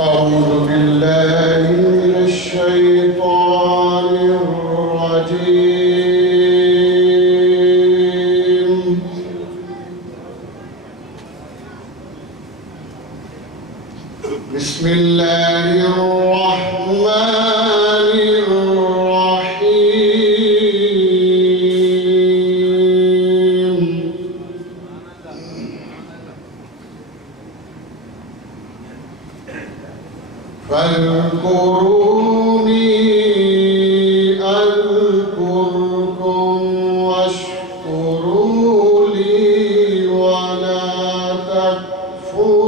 أعوذ بالله من الشيطان الرجيم. بسم الله الرحمن الرحيم. فاذكروني أذكركم واشكروا لي ولا تكفرون.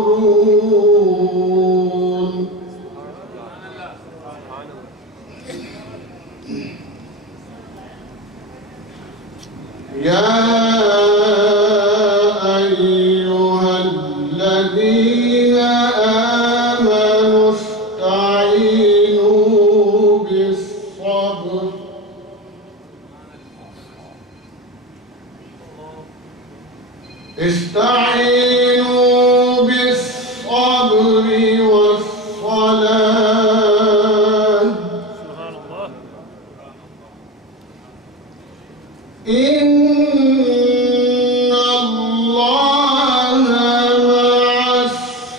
يا أيها الذين آمنوا استعينوا بالصبر والصلاة إن الله مع الصابرين.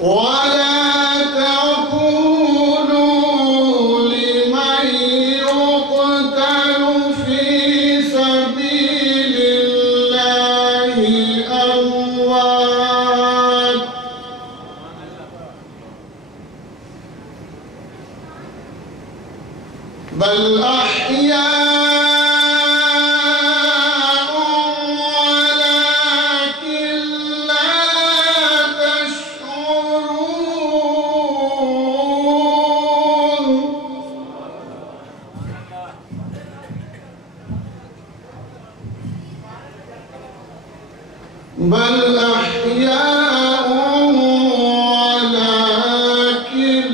ولا تقولوا لمن يقتل في سبيل الله أموات بل أحياء ولكن لا تشعرون. بل أحياء ولكن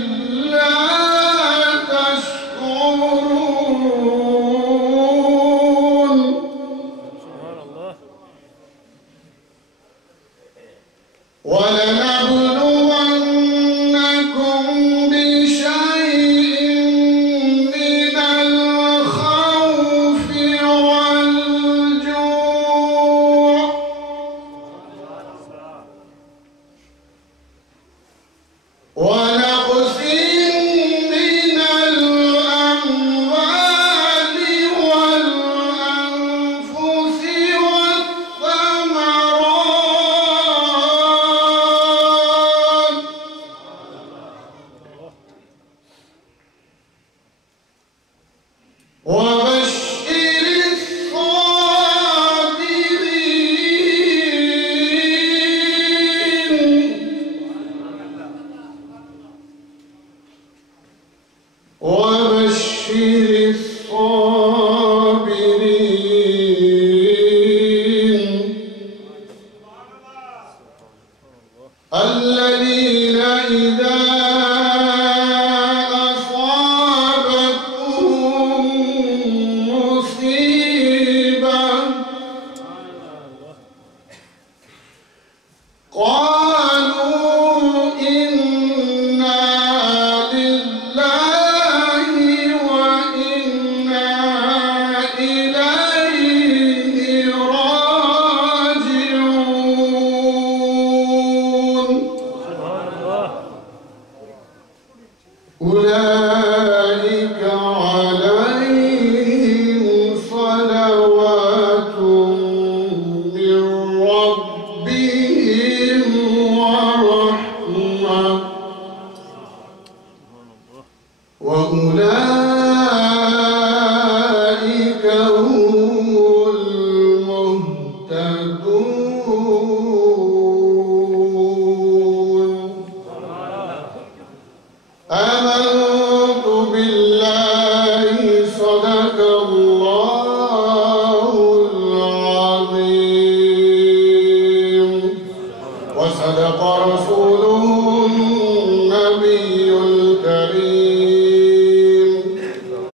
لا تشعرون. ولنبلونكم بشيء من الخوف والجوع ونقص من الأموال والأنفس والثمرات وبشر الصابرين. وبشر الصابرين الذين إذا أصابتهم مصيبة قالوا إنا لله وإنا إليه راجعون. أولئك عليهم صلوات من ربهم ورحمة وأولئك هم المهتدون. آمنت بالله صدق الله العظيم وصدق رسوله